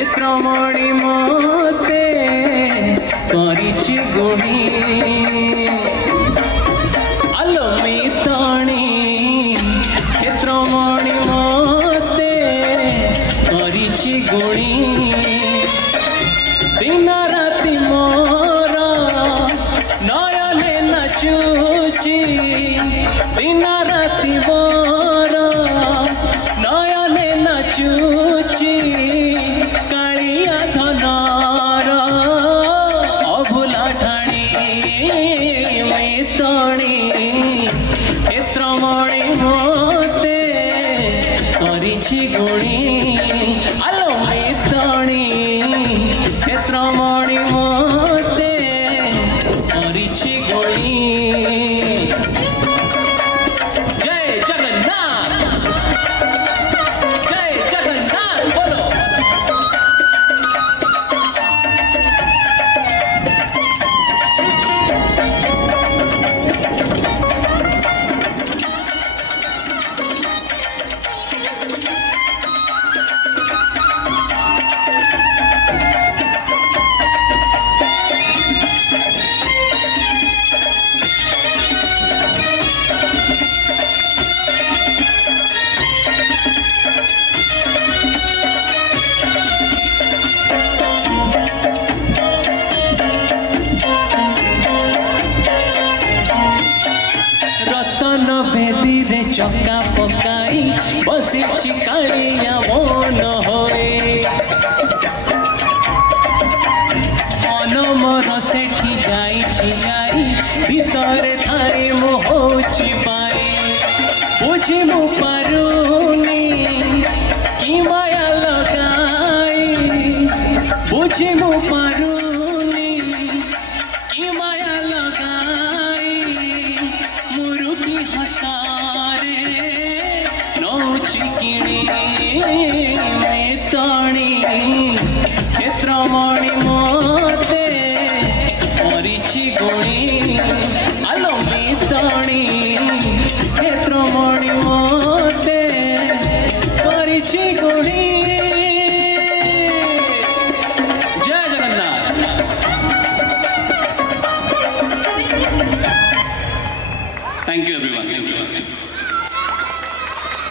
क्षेत्रमणि मते करिछि गुणी आलो मिताणी क्षेत्रमणि मते करिछि गुणी दिन राति मोर नयने नाचुची दिन राति मोर नयने नाचुची कालिया धनर अभुला ठाणी मिताणी क्षेत्रमणि मते करिछि गुणी आलो मिताणी क्षेत्रमणि मते करिछि गुणी जय जगन्नाथ बोलो रतन भेदी रे चक्का पकाई बसी शिकारिया मन होए मन मोर सेठी जाई भीतर थाई मोहची पाए बुझी मु पारुनी कि माया लगाई बुझी मु पारुनी कि माया लगाई मुरुकी हसारे नौची किणी मिताणी क्षेत्रमणि मते करिछि गुणी आलो मिताणी क्षेत्रमणि मते करिछि गुणी।